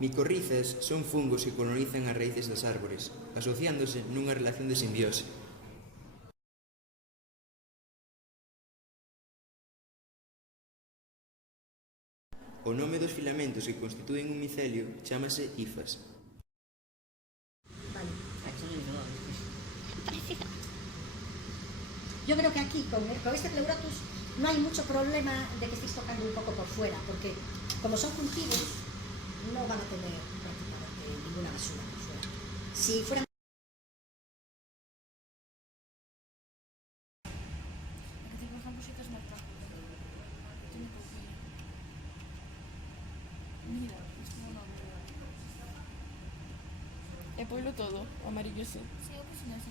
Micorrizas son fungos que colonizan as raíces das árbores, asociándose nunha relación de simbiose. O nome dos filamentos que constitúen un micelio chámase hifas. Vale. Yo creo que aquí, con este Pleurotus, no hay mucho problema de que estéis tocando un poco por fuera, porque como son cultivos, no van a tener prácticamente ninguna basura por fuera. Si fueran... E polo todo, amarillo sí. Sí, eu puxen así.